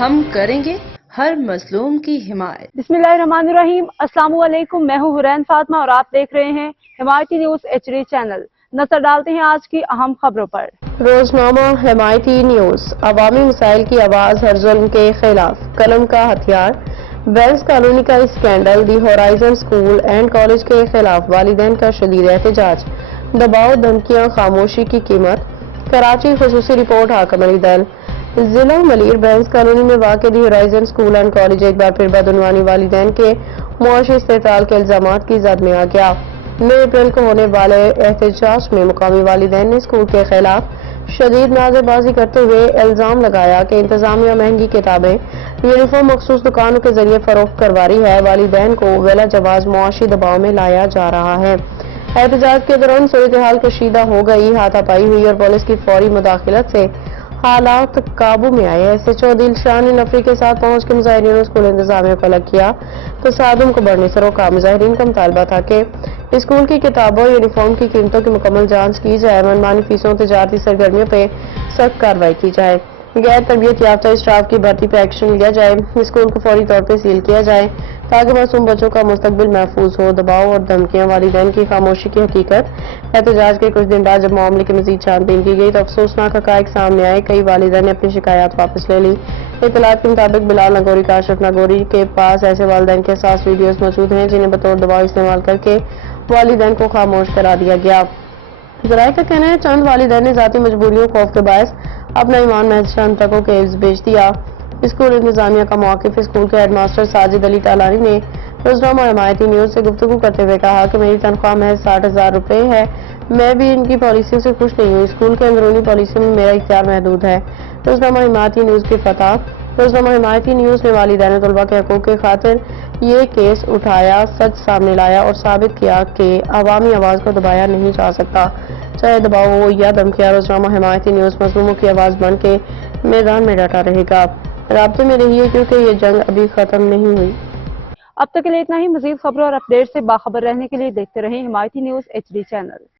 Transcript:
ہم کریں گے ہر مظلوم کی حمایت۔ بسم اللہ الرحمن الرحیم۔ السلام علیکم، میں ہوں حرین فاطمہ اور آپ دیکھ رہے ہیں حمایتی نیوز HD چینل۔ نظر ڈالتے ہیں آج کی اہم خبروں پر۔ روزنامہ حمایتی نیوز۔ عوامی مسائل کی آواز، ہر ظلم کے خلاف قلم کا ہتھیار۔ ویلز کالونی کا scandal, the horizon school and college کے خلاف والدین کا شدید احتجاج۔ دباؤ، دھمکیاں، خاموشی کی قیمت۔ کراچی خصوصی رپورٹ حاکم علی دل۔ ضلع ملیر ویلز کالونی میں واقع دی ہورائزن اسکول اینڈ کالج ایک بار پھر بدعنوانی والدین کے معاشی استحصال کے الزامات کی زد میں آ گیا۔ 9 اپریل کو ہونے والے احتجاج میں مقامی والدین نے اسکول کے خلاف شدید نعرے بازی کرتے ہوئے الزام لگایا کہ انتظامیہ مہنگی کتابیں، یونیفارم مخصوص دکانوں کے ذریعے فروخت کروا رہی ہے۔ والدین کو بلا جواز معاشی دباؤ میں لایا جا رہا ہے۔ احتجاج کے دوران صورتحال کشیدہ ہو گئی، ہاتھا پائی ہوئی اور پولیس کی فوری مداخلت سے حالات قابو میں آئے۔ SHO دلشان نے نفری کے ساتھ پہنچ کے مظاہرین اور اسکول انتظامیہ کو الگ کیا۔ تصادم کو بڑھنے سے روکا۔ مظاہرین کا مطالبہ تھا کہ اسکول کی کتابوں اور یونیفارم کی قیمتوں کی مکمل جانچ کی جائے، منمانی فیسوں، تجارتی سرگرمیوں پہ سخت کارروائی کی جائے، غیر تربیت یافتہ اسٹاف کی بھرتی پہ ایکشن لیا جائے، اسکول کو فوری طور پہ سیل کیا جائے تاکہ معصوم بچوں کا مستقبل محفوظ ہو۔ دباؤ اور دھمکیاں، والدین کی خاموشی کی حقیقت۔ احتجاج کے کچھ دن بعد جب معاملے کی مزید چھان بین کی گئی تو افسوسناک حقائق سامنے آئے۔ کئی والدین نے اپنی شکایات واپس لے لی۔ اطلاعات کے مطابق بلال نگوری کا اشرف نگوری کے پاس ایسے والدین کے حساس ویڈیوز موجود ہیں جنہیں بطور دباؤ استعمال کر کے والدین کو خاموش کرا دیا گیا۔ ذرائع کا کہنا ہے چند والدین نے ذاتی مجبوریوں، خوف کے باعث اپنا ایمان محض چند ٹکوں کے عوض بیچ دیا۔ اسکول انتظامیہ کا موقف۔ اسکول کے ہیڈ ماسٹر ساجد علی تالانی نے روزنامہ حمایتی نیوز سے گفتگو کرتے ہوئے کہا کہ میری تنخواہ محض 60,000 روپے ہے، میں بھی ان کی پالیسیوں سے خوش نہیں ہوں۔ اسکول کے اندرونی پالیسیوں میں میرا اختیار محدود ہے۔ روزنامہ حمایتی نیوز کی فتح۔ روزنامہ حمایتی نیوز نے والدین و طلباء کے حقوق کی خاطر یہ کیس اٹھایا، سچ سامنے لایا اور ثابت کیا کہ عوامی آواز کو دبایا نہیں جا سکتا، چاہے دباؤ ہو یا دھمکیاں۔ روزنامہ حمایتی نیوز مظلوموں کی آواز بن کے میدان میں ڈٹا رہے گا۔ رابطے میں رہیے کیونکہ یہ جنگ ابھی ختم نہیں ہوئی۔ اب تک کے لیے اتنا ہی۔ مزید خبروں اور اپڈیٹ سے باخبر رہنے کے لیے دیکھتے رہیں حمایتی نیوز HD چینل۔